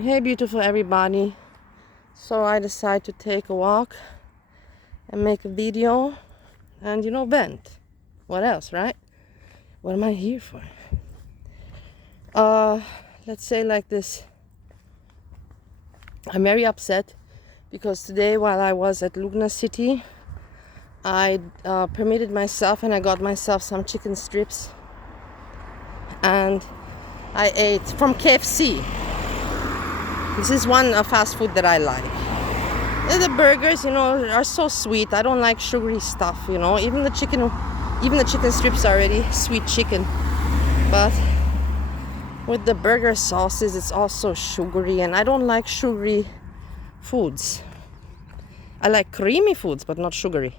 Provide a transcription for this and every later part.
Hey beautiful everybody. So I decided to take a walk and make a video and vent. What else, right? What am I here for? Let's say like this. I'm very upset because today while I was at Lugna City, I permitted myself and I got myself some chicken strips and I ate from KFC. This is one fast food that I like. The burgers, are so sweet. I don't like sugary stuff, Even the chicken strips are already sweet chicken. But with the burger sauces, it's also sugary, and I don't like sugary foods. I like creamy foods, but not sugary.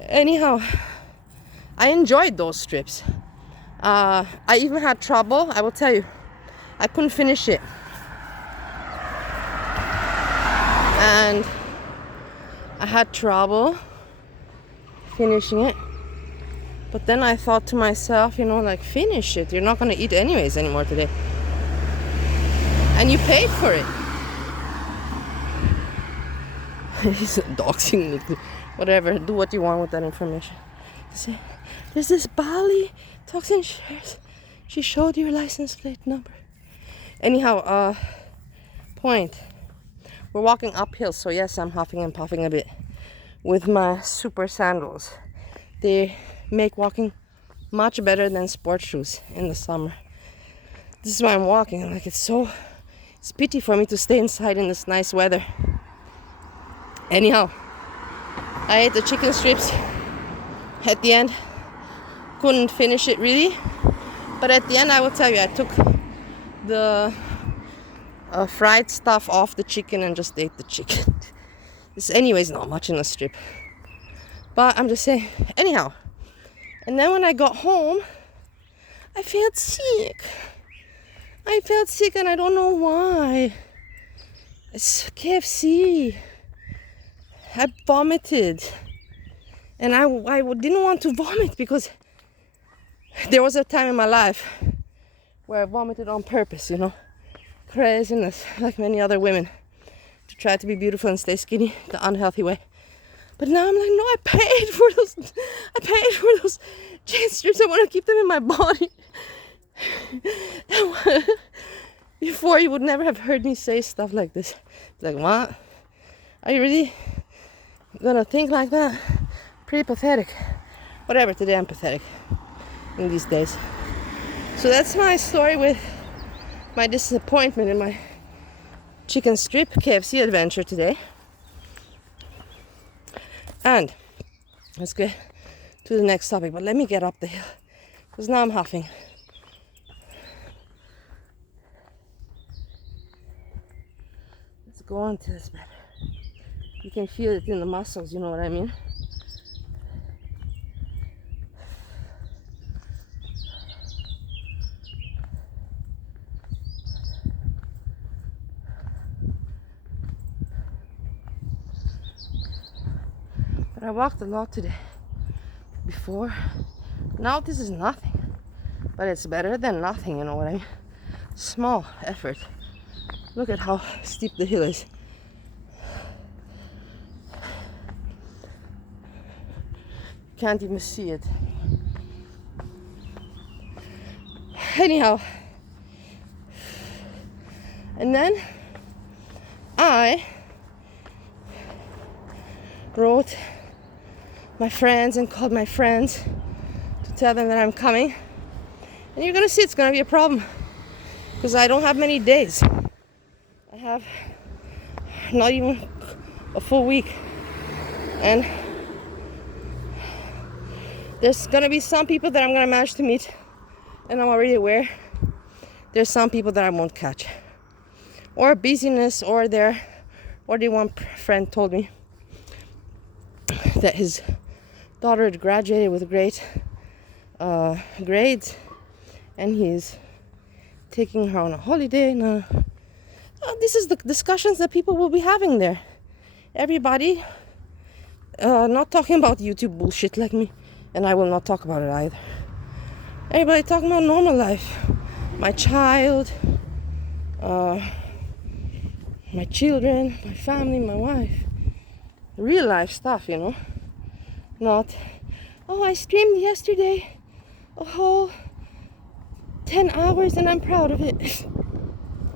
Anyhow, I enjoyed those strips. I even had trouble, I will tell you. I couldn't finish it. And I had trouble finishing it. But then I thought to myself, finish it. You're not going to eat anyways anymore today. And you paid for it. He's doxing me. Whatever, do what you want with that information. See, there's this Bali Talks&Shares. She showed your license plate number. Anyhow, point. We're walking uphill, so yes, I'm huffing and puffing a bit with my super sandals. They make walking much better than sports shoes in the summer. This is why I'm walking. It's pity for me to stay inside in this nice weather. Anyhow, I ate the chicken strips at the end. Couldn't finish it really. But at the end, I will tell you, I took the fried stuff off the chicken and just ate the chicken. It's anyways not much in a strip. But I'm just saying, anyhow. And then when I got home, I felt sick. And I don't know why. It's KFC. I vomited. And I didn't want to vomit because there was a time in my life where I vomited on purpose, Craziness, like many other women, to try to be beautiful and stay skinny the unhealthy way. But now I'm like, no, I paid for those chicken strips. I want to keep them in my body. Before, you would never have heard me say stuff like this. Like, what? Are you really gonna think like that? Pretty pathetic. Whatever, today I'm pathetic in these days. So that's my story with my disappointment in my chicken strip KFC adventure today. And let's get to the next topic. But let me get up the hill because now I'm huffing. Let's go on to this better. You can feel it in the muscles, you know what I mean? I walked a lot today. Before, now this is nothing, but it's better than nothing, you know what I mean? Small effort. Look at how steep the hill is. Can't even see it. Anyhow, and then I wrote my friends and called my friends to tell them that I'm coming. And you're gonna see it's gonna be a problem because I don't have many days. I have not even a full week. And there's gonna be some people that I'm gonna manage to meet, and I'm already aware there's some people that I won't catch. Or busyness, or the one friend told me that his daughter had graduated with great grades, and he's taking her on a holiday. Now, this is the discussions that people will be having there. Everybody not talking about YouTube bullshit like me, and I will not talk about it either. Everybody talking about normal life. My child, my children, my family, my wife. Real life stuff, you know. Not, oh, I streamed yesterday a whole 10 hours and I'm proud of it.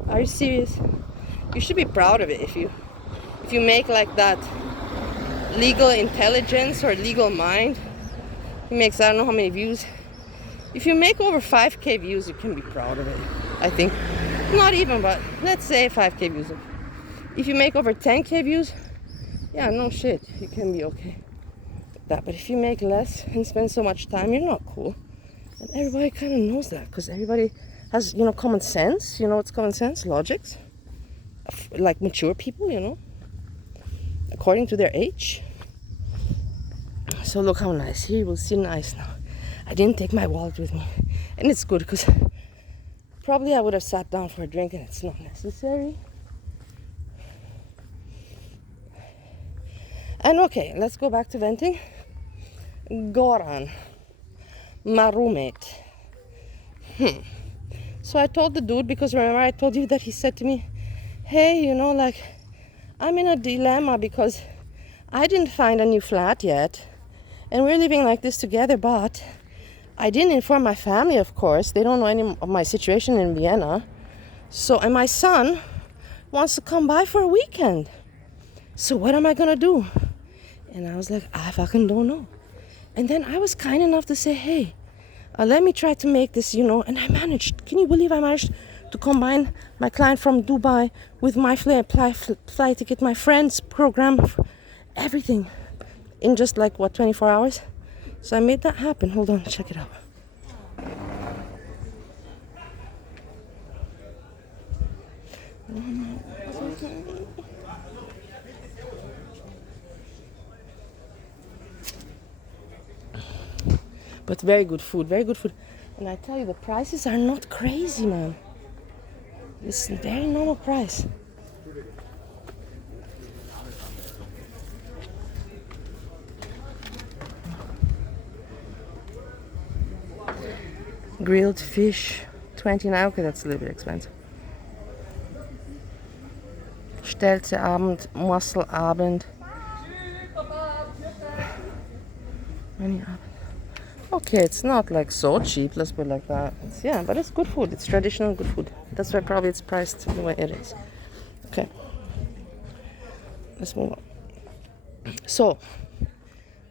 Are you serious? You should be proud of it if you make like that legal intelligence or legal mind. He makes I don't know how many views. If you make over 5k views, you can be proud of it. I think. Not even, but let's say 5k views. If you make over 10k views, yeah, no shit, you can be okay with that. But if you make less and spend so much time, you're not cool. And everybody kind of knows that because everybody has, you know, common sense. You know what's common sense? Logics. Like mature people, you know, according to their age. So look how nice. Here you will see nice now. I didn't take my wallet with me. And it's good because probably I would have sat down for a drink and it's not necessary. And okay, let's go back to venting. Goran, my roommate. So I told the dude, because remember I told you that he said to me, hey, you know, like, I'm in a dilemma because I didn't find a new flat yet. And we're living like this together, but I didn't inform my family, of course. They don't know any of my situation in Vienna. So, and my son wants to come by for a weekend. So what am I gonna do? And I was like, I fucking don't know. And then I was kind enough to say, hey, let me try to make this, you know. And I managed. Can you believe I managed to combine my client from Dubai with my flight ticket, my friend's program, everything in just like, what, 24 hours? So I made that happen. Hold on, check it out. But very good food, very good food. And I tell you, the prices are not crazy, man. It's a very normal price. Grilled fish, 29. Okay, that's a little bit expensive. Stelzeabend, Musselabend. Okay, it's not like so cheap, let's put it like that. Yeah, but it's good food. It's traditional good food. That's why probably it's priced the way it is. Okay. Let's move on. So,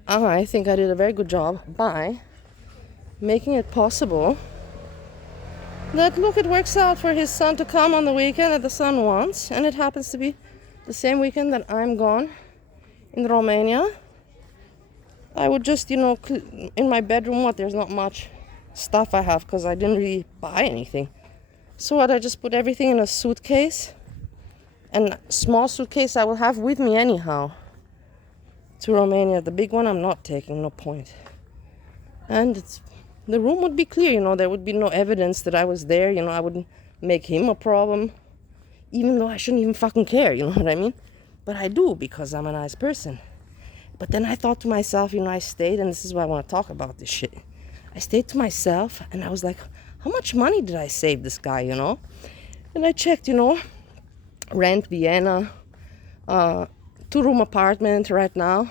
I think I did a very good job by making it possible that, look, it works out for his son to come on the weekend that the son wants, and it happens to be the same weekend that I'm gone in Romania. I would just, you know, in my bedroom, there's not much stuff I have because I didn't really buy anything. So I just put everything in a suitcase, and a small suitcase I will have with me anyhow to Romania. The big one I'm not taking, no point. And the room would be clear, you know, there would be no evidence that I was there, you know, I wouldn't make him a problem, even though I shouldn't even fucking care, you know what I mean? But I do, because I'm a nice person. But then I thought to myself, you know, I stayed, and this is why I want to talk about this shit. I stayed to myself, and I was like, how much money did I save this guy, you know? And I checked, you know, rent, Vienna, 2-room apartment right now.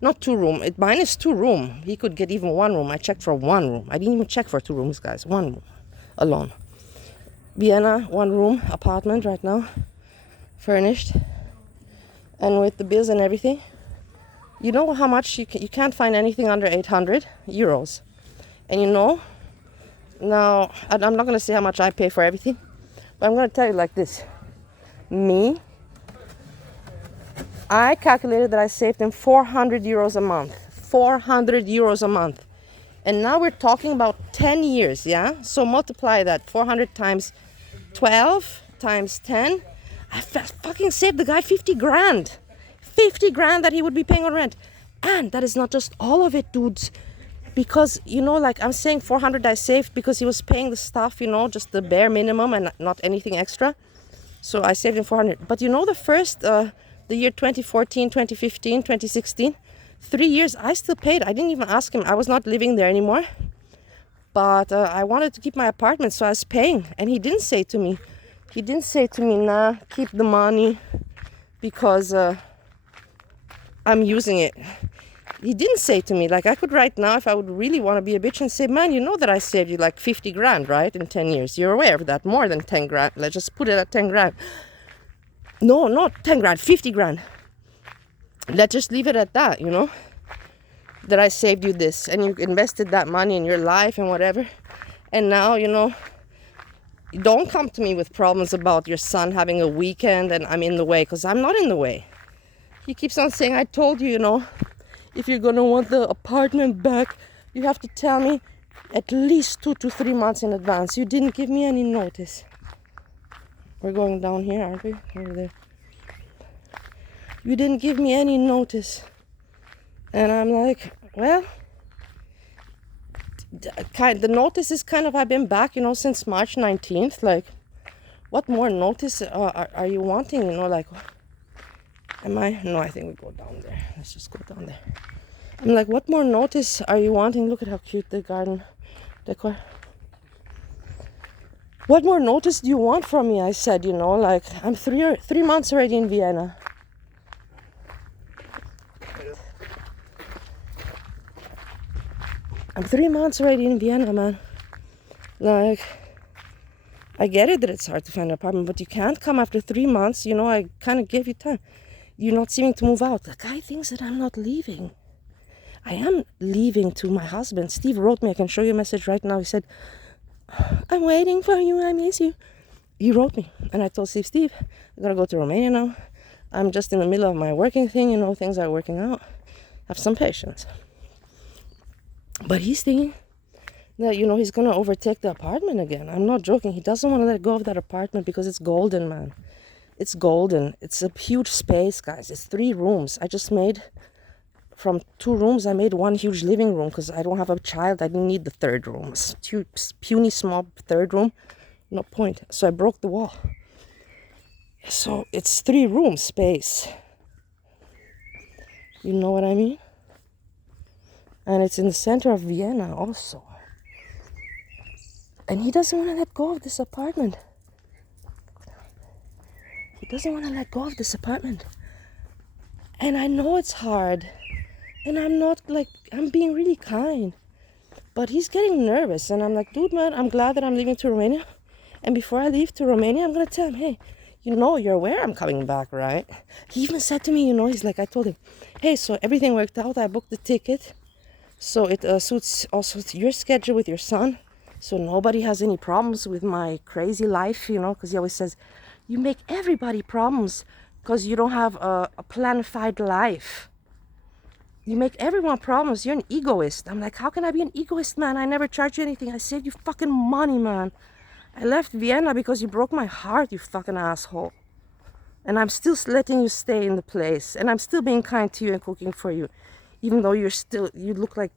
Not 2-room. Mine is 2-room. He could get even 1 room. I checked for 1 room. I didn't even check for 2 rooms, guys. 1 room alone. Vienna, 1-room apartment right now, furnished, and with the bills and everything. You know how much you can't find anything under 800 euros. And you know, now I'm not gonna say how much I pay for everything, but I'm gonna tell you like this. I calculated that I saved him 400 euros a month. 400 euros a month. And now we're talking about 10 years, yeah? So multiply that. 400 times 12 times 10. I fucking saved the guy 50 grand. 50 grand that he would be paying on rent. And that is not just all of it, dudes. Because, you know, like I'm saying 400 I saved because he was paying the stuff, you know, just the bare minimum and not anything extra. So I saved him 400. But you know, the year 2014, 2015, 2016, 3 years, I still paid. I didn't even ask him. I was not living there anymore. But I wanted to keep my apartment, so I was paying. And he didn't say to me, He didn't say to me, nah, keep the money because I'm using it. He didn't say to me, like I could right now, if I would really want to be a bitch and say, man, you know that I saved you like 50 grand, right? In 10 years. You're aware of that, more than 10 grand. Let's just put it at 10 grand. No, not 10 grand, 50 grand. Let's just leave it at that, you know? That I saved you this and you invested that money in your life and whatever. And now, you know, don't come to me with problems about your son having a weekend and I'm in the way, because I'm not in the way. He keeps on saying, I told you, you know, if you're going to want the apartment back, you have to tell me at least 2 to 3 months in advance. You didn't give me any notice. We're going down here, aren't we? Over there. You didn't give me any notice. And I'm like, well, the notice is kind of, I've been back, you know, since March 19th. Like, what more notice are you wanting? You know, like, am I? No, I think we go down there. Let's just go down there. I'm like, what more notice are you wanting? Look at how cute the garden decor. What more notice do you want from me? I said, you know, like, I'm 3 months already in Vienna. I'm 3 months already in Vienna, man. Like, I get it that it's hard to find an apartment, but you can't come after 3 months. You know, I kind of gave you time. You're not seeming to move out. The guy thinks that I'm not leaving. I am leaving to my husband. Steve wrote me. I can show you a message right now. He said, I'm waiting for you. I miss you. He wrote me. And I told Steve, I'm going to go to Romania now. I'm just in the middle of my working thing. You know, things are working out. Have some patience. But he's thinking that, you know, he's going to overtake the apartment again. I'm not joking. He doesn't want to let go of that apartment because it's golden, man. It's golden. It's a huge space, guys. It's 3 rooms. I just made, from 2 rooms, I made 1 huge living room because I don't have a child. I didn't need the 3rd room. It's too puny, small 3rd room. No point. So I broke the wall. So it's 3 room space. You know what I mean? And it's in the center of Vienna also. And he doesn't want to let go of this apartment. He doesn't want to let go of this apartment. And I know it's hard. And I'm not like, I'm being really kind. But he's getting nervous. And I'm like, dude, man, I'm glad that I'm leaving to Romania. And before I leave to Romania, I'm going to tell him, hey, you know, you're aware I'm coming back, right? He even said to me, you know, he's like, I told him, hey, so everything worked out. I booked the ticket. So it suits also your schedule with your son. So nobody has any problems with my crazy life, you know, because he always says, you make everybody problems because you don't have a planified life. You make everyone problems. You're an egoist. I'm like, how can I be an egoist, man? I never charge you anything. I saved you fucking money, man. I left Vienna because you broke my heart, you fucking asshole. And I'm still letting you stay in the place. And I'm still being kind to you and cooking for you. Even though you look like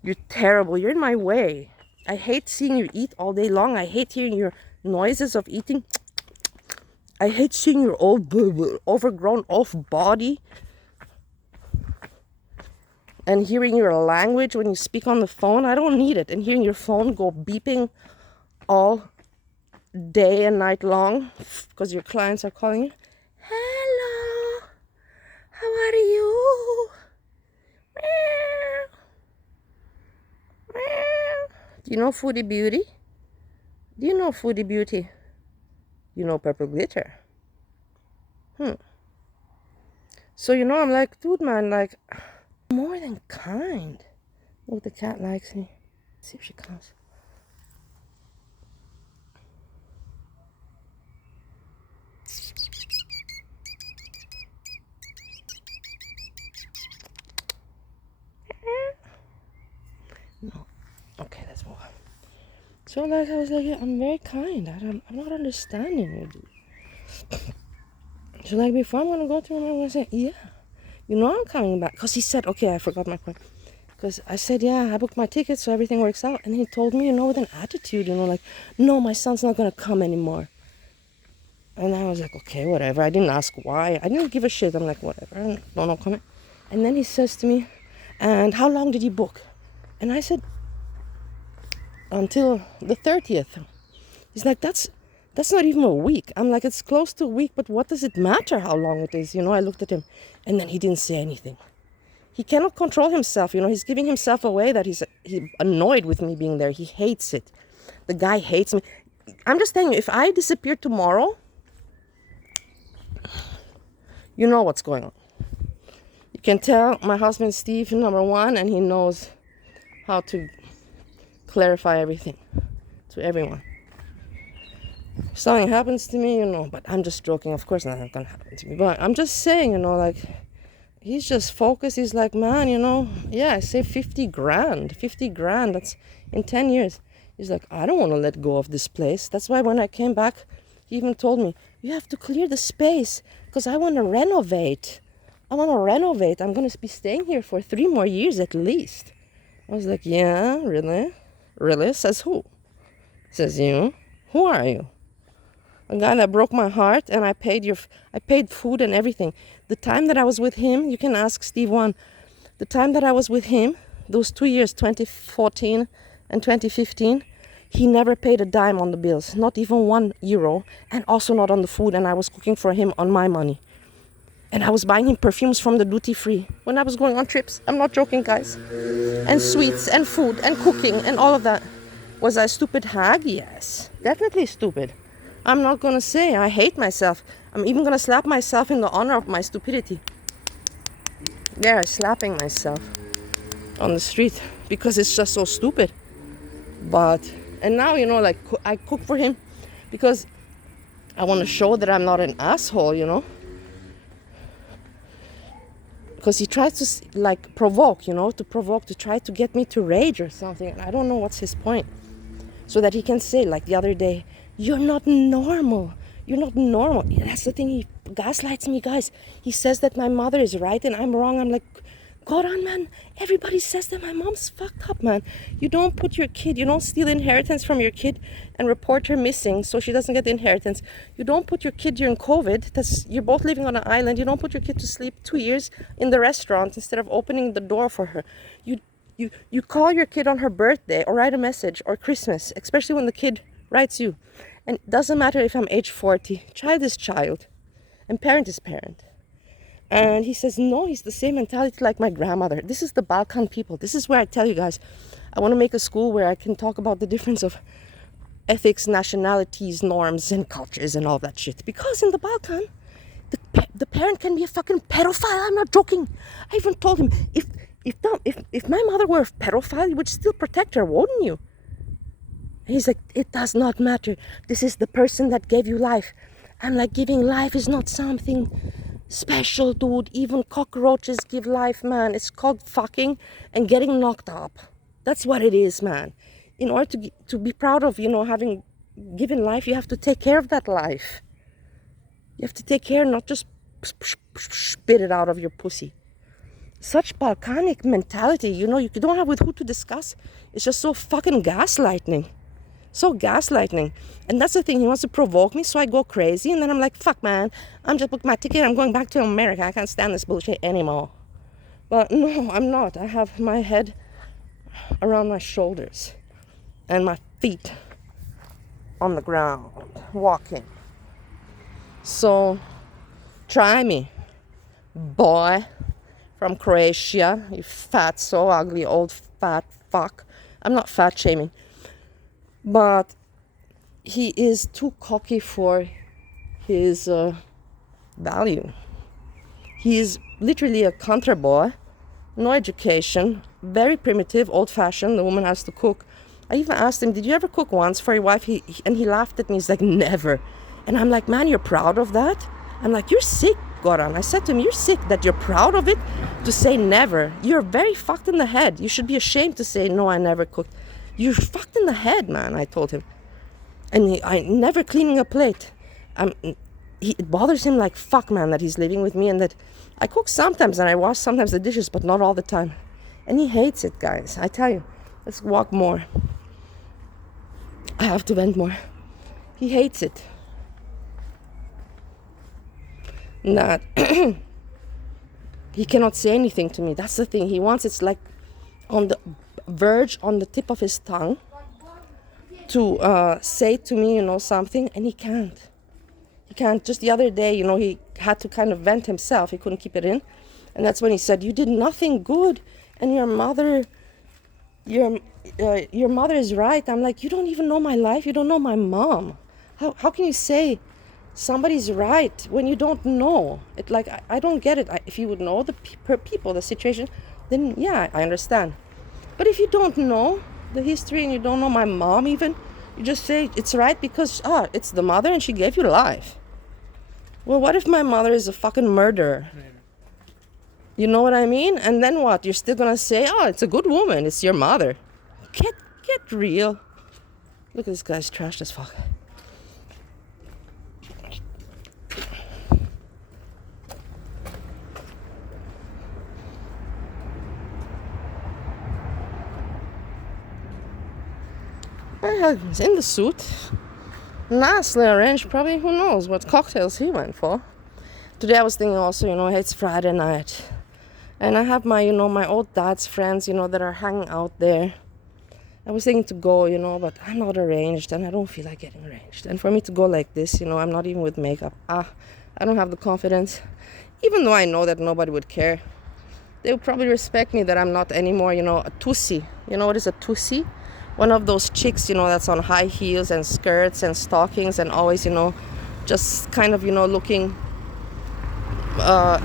you're terrible. You're in my way. I hate seeing you eat all day long. I hate hearing your noises of eating. I hate seeing your old, overgrown, off body. And hearing your language when you speak on the phone. I don't need it. And hearing your phone go beeping all day and night long because your clients are calling you. Hello. How are you? Do you know Foodie Beauty? Do you know Foodie Beauty? You know Purple Glitter? So, you know, I'm like, dude, man, like, more than kind. Look, the cat likes me. Let's see if she comes. No. Okay, let's move on. So, like, I was like, yeah, I'm very kind. I'm not understanding you, dude. So, like, before I'm going to go to him, I'm going to say, yeah, you know I'm coming back. Because he said, okay, I forgot my point. Because I said, yeah, I booked my ticket, so everything works out. And he told me, you know, with an attitude, you know, like, no, my son's not going to come anymore. And I was like, okay, whatever. I didn't ask why. I didn't give a shit. I'm like, whatever. No comment. And then he says to me, and how long did you book? And I said, until the 30th. He's like, that's That's not even a week. I'm like, it's close to a week, but what does it matter how long it is? You know, I looked at him and then he didn't say anything. He cannot control himself. You know, he's giving himself away that he's annoyed with me being there. He hates it. The guy hates me. I'm just telling you, if I disappear tomorrow, you know what's going on. You can tell my husband Steve, number one, and he knows how to clarify everything to everyone. If something happens to me, you know, but I'm just joking. Of course nothing's gonna happen to me. But I'm just saying, you know, like, he's just focused. He's like, man, you know, yeah, I saved 50 grand. 50 grand, that's in 10 years. He's like, I don't want to let go of this place. That's why when I came back, he even told me, you have to clear the space because I want to renovate. I'm going to be staying here for 3 more years at least. I was like, yeah, really? Really? Says who? Says you. Who are you? A guy that broke my heart, and I paid food and everything. The time that I was with him, you can ask Steve one. The time that I was with him, those 2 years, 2014 and 2015, he never paid a dime on the bills, not even €1, and also not on the food. And I was cooking for him on my money. And I was buying him perfumes from the duty free when I was going on trips. I'm not joking, guys. And sweets and food and cooking and all of that. Was I a stupid hag? Yes, definitely stupid. I'm not going to say I hate myself. I'm even going to slap myself in the honor of my stupidity. Yeah, slapping myself on the street because it's just so stupid. And now, you know, like, I cook for him because I want to show that I'm not an asshole, you know. Because he tries to, like, provoke, you know, to try to get me to rage or something. And I don't know what's his point. So that he can say, like the other day, you're not normal. You're not normal. That's the thing. He gaslights me, guys. He says that my mother is right and I'm wrong. I'm like, GORAN, man. Everybody says that my mom's fucked up, man. You don't steal inheritance from your kid and report her missing so she doesn't get the inheritance. You don't put your kid during COVID. You're both living on an island. You don't put your kid to sleep 2 years in the restaurant instead of opening the door for her. You call your kid on her birthday or write a message or Christmas, especially when the kid writes you. And it doesn't matter if I'm age 40. Child is child and parent is parent. And he says, no, he's the same mentality like my grandmother. This is the Balkan people. This is where I tell you guys, I want to make a school where I can talk about the difference of ethics, nationalities, norms, and cultures and all that shit. Because in the Balkan, the parent can be a fucking pedophile. I'm not joking. I even told him, if my mother were a pedophile, you would still protect her, wouldn't you? And he's like, it does not matter. This is the person that gave you life. I'm like, giving life is not something special, dude. Even cockroaches give life, man. It's called fucking and getting knocked up. That's what it is, man. In order to be proud of, you know, having given life, you have to take care of that life. You have to take care, not just spit it out of your pussy. Such Balkanic mentality, you know, you don't have with who to discuss. It's just so fucking gaslighting. So gaslighting. And that's the thing, he wants to provoke me, so I go crazy. And then I'm like, fuck, man, I'm just booked my ticket. I'm going back to America. I can't stand this bullshit anymore. But no, I'm not. I have my head around my shoulders and my feet on the ground, walking. So, try me, boy. From Croatia, you fat, so ugly, old fat fuck. I'm not fat shaming, but he is too cocky for his value. He is literally a country boy, no education, very primitive, old-fashioned. The woman has to cook. I even asked him, did you ever cook once for your wife? And he laughed at me. He's like, never. And I'm like, man, you're proud of that? I'm like, you're sick, GORAN. I said to him, you're sick that you're proud of it to say never. You're very fucked in the head. You should be ashamed to say, no, I never cooked. You're fucked in the head, man, I told him. And I never cleaning a plate. It bothers him like fuck, man, that he's living with me and that I cook sometimes and I wash sometimes the dishes, but not all the time. And he hates it, guys. I tell you, let's walk more. I have to vent more. He hates it. That he cannot say anything to me. That's the thing. He wants it's like on the verge, on the tip of his tongue. to say to me, something, and he can't. He can't. Just the other day, he had to kind of vent himself. He couldn't keep it in. And that's when he said, you did nothing good, and your mother is right. I'm like, you don't even know my life. You don't know my mom. How can you say somebody's right when you don't know? It like I don't get it. If you would know the people, the situation, then yeah, I understand. But if you don't know the history and you don't know my mom even, you just say it's right because it's the mother and she gave you life. Well, what if my mother is a fucking murderer? You know what I mean? And then what? You're still gonna say, it's a good woman. It's your mother. Get real. Look at this guy's trashed as fuck. He's in the suit. Nicely arranged. Probably, who knows what cocktails he went for. Today I was thinking also, it's Friday night. And I have my, my old dad's friends, that are hanging out there. I was thinking to go, but I'm not arranged and I don't feel like getting arranged. And for me to go like this, I'm not even with makeup. I don't have the confidence. Even though I know that nobody would care. They would probably respect me that I'm not anymore, a tussie. You know what is a tussie? One of those chicks, that's on high heels and skirts and stockings and always, just kind of, looking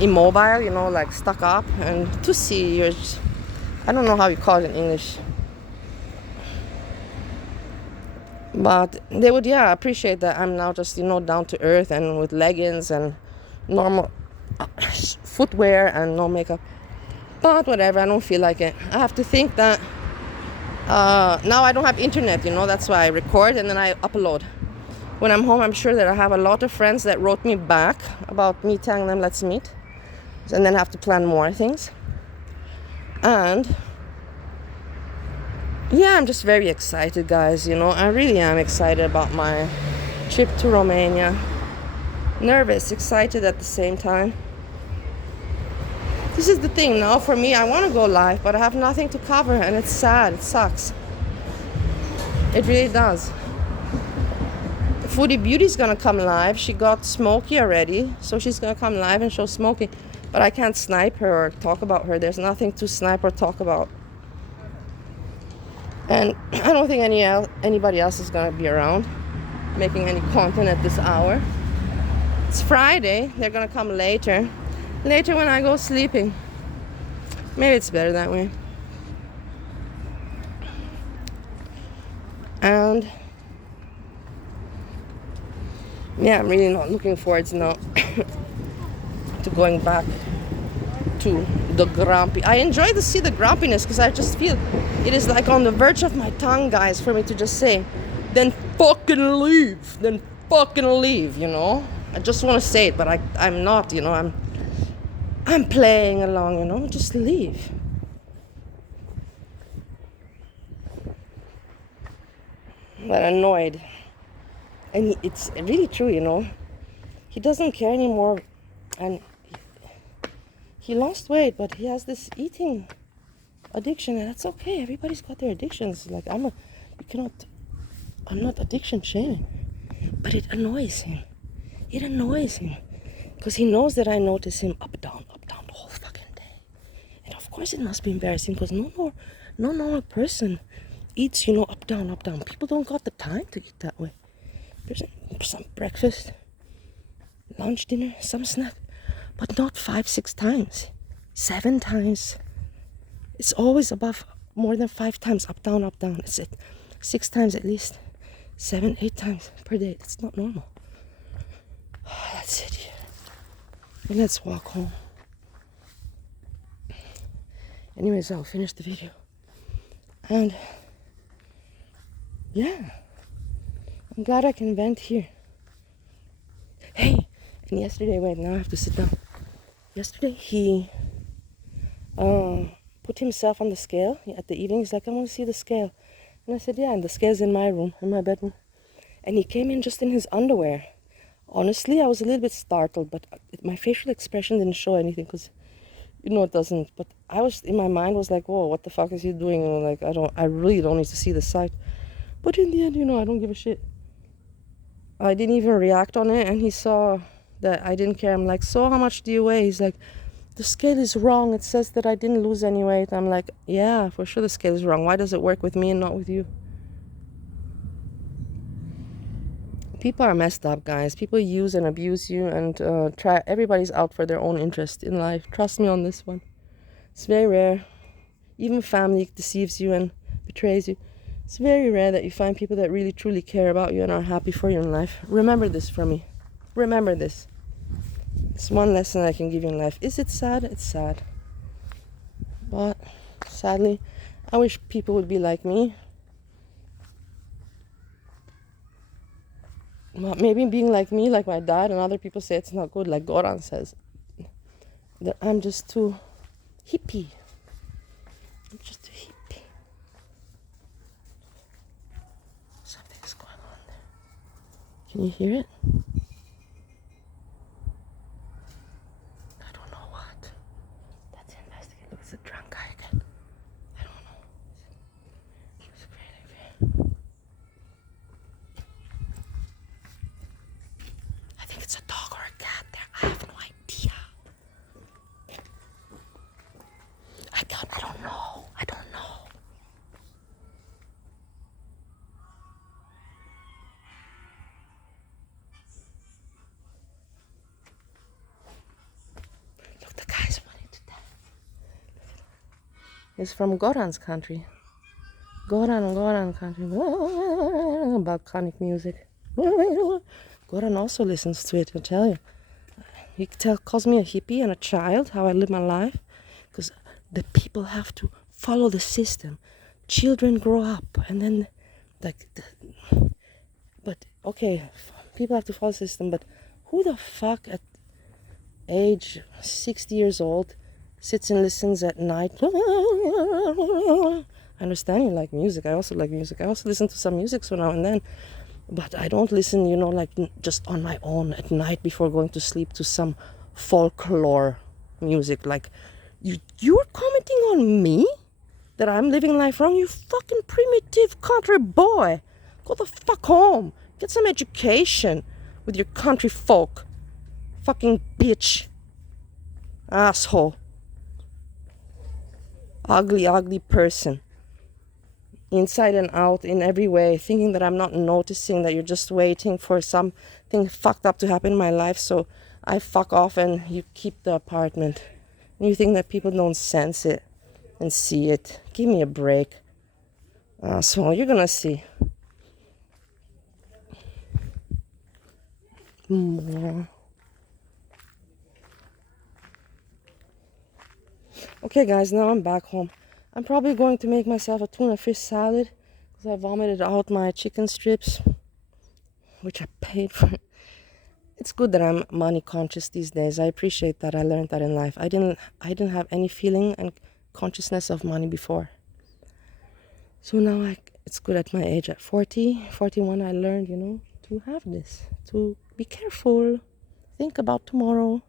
immobile, like stuck up. And tussie, I don't know how you call it in English. But they would, appreciate that I'm now just, down to earth and with leggings and normal footwear and no makeup. But whatever, I don't feel like it. I have to think that now I don't have internet, that's why I record and then I upload. When I'm home, I'm sure that I have a lot of friends that wrote me back about me telling them, let's meet. And then have to plan more things. And yeah, I'm just very excited, guys. I really am excited about my trip to Romania. Nervous, excited at the same time. This is the thing now for me. I want to go live, but I have nothing to cover, and it's sad. It sucks. It really does. Foodie Beauty's gonna come live. She got Smokey already, so she's gonna come live and show Smokey. But I can't snipe her or talk about her. There's nothing to snipe or talk about. And I don't think anybody else is gonna be around making any content at this hour. It's Friday. They're gonna come later. Later when I go sleeping. Maybe it's better that way. And yeah, I'm really not looking forward to now to going back to the grumpy. I enjoy to see the grumpiness because I just feel it is like on the verge of my tongue, guys, for me to just say, then fucking leave. Then fucking leave, I just want to say it, but I'm not, I'm playing along, just leave. But annoyed. And it's really true, He doesn't care anymore. And he lost weight, but he has this eating addiction, and that's okay. Everybody's got their addictions. Like I'm not addiction shaming. But it annoys him. It annoys him. Because he knows that I notice him up, down the whole fucking day. And of course it must be embarrassing because no normal person eats, up, down. People don't got the time to eat that way. There's some breakfast, lunch, dinner, some snack, but not 5-6 times, 7 times. It's always above more than 5 times, up, down. It's 6 times at least, 7-8 times per day. It's not normal. That's it here. And let's walk home. Anyways, I'll finish the video. And yeah, I'm glad I can vent here. Hey, and yesterday, wait, now I have to sit down. Yesterday, he put himself on the scale at the evening. He's like, I want to see the scale. And I said, yeah, and the scale's in my room, in my bedroom. And he came in just in his underwear. Honestly, I was a little bit startled, but my facial expression didn't show anything because, it doesn't. But I was, in my mind, was like, whoa, what the fuck is he doing? Like, I really don't need to see the sight. But in the end, you know, I don't give a shit. I didn't even react on it, and he saw that I didn't care. I'm like, so how much do you weigh? He's like, the scale is wrong. It says that I didn't lose any weight. I'm like, yeah, for sure the scale is wrong. Why does it work with me and not with you? People are messed up, guys. People use and abuse you, and try. Everybody's out for their own interest in life. Trust me on this one. It's very rare. Even family deceives you and betrays you. It's very rare that you find people that really truly care about you and are happy for you in life. Remember this from me. Remember this. It's one lesson I can give you in life. Is it sad? It's sad. But sadly, I wish people would be like me. But maybe being like me, like my dad, and other people say it's not good, like Goran says, that I'm just too hippie. I'm just too hippie. Something's going on there. Can you hear it? I don't know what. Let's investigate. Look, it's a drunk guy again. I don't know. Keeps breathing. I think it's a dog or a cat there. I have no idea. I don't know. I don't know. Look, the guy's running to death. He's from Goran's country. Goran country. Balkanic music. Goran also listens to it, I tell you. He calls me a hippie and a child, how I live my life. Because the people have to follow the system. Children grow up and then, but okay, people have to follow the system, but who the fuck at age 60 years old sits and listens at night? I understand you like music. I also like music. I also listen to some music so now and then. But I don't listen, you know, like just on my own at night before going to sleep to some folklore music. Like, you're commenting on me? That I'm living life wrong? You fucking primitive country boy. Go the fuck home. Get some education with your country folk. Fucking bitch. Asshole. Ugly, ugly person. Inside and out, in every way, thinking that I'm not noticing, that you're just waiting for something fucked up to happen in my life, so I fuck off and you keep the apartment. And you think that people don't sense it and see it. Give me a break. So you're gonna see. More. Okay, guys, now I'm back home. I'm probably going to make myself a tuna fish salad because I vomited out my chicken strips, which I paid for. It's good that I'm money conscious these days. I appreciate that. I learned that in life. I didn't have any feeling and consciousness of money before. So now it's good at my age. At 40, 41, I learned, you know, to have this, to be careful, think about tomorrow.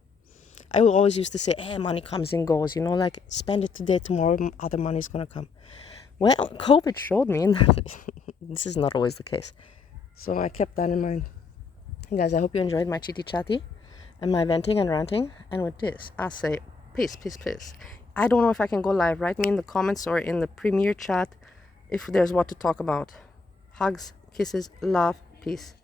I always used to say, hey, money comes and goes, you know, like spend it today, tomorrow, other money is going to come. Well, COVID showed me that this is not always the case. So I kept that in mind. Hey guys, I hope you enjoyed my chitty chatty and my venting and ranting. And with this, I say peace, peace, peace. I don't know if I can go live. Write me in the comments or in the premiere chat if there's what to talk about. Hugs, kisses, love, peace.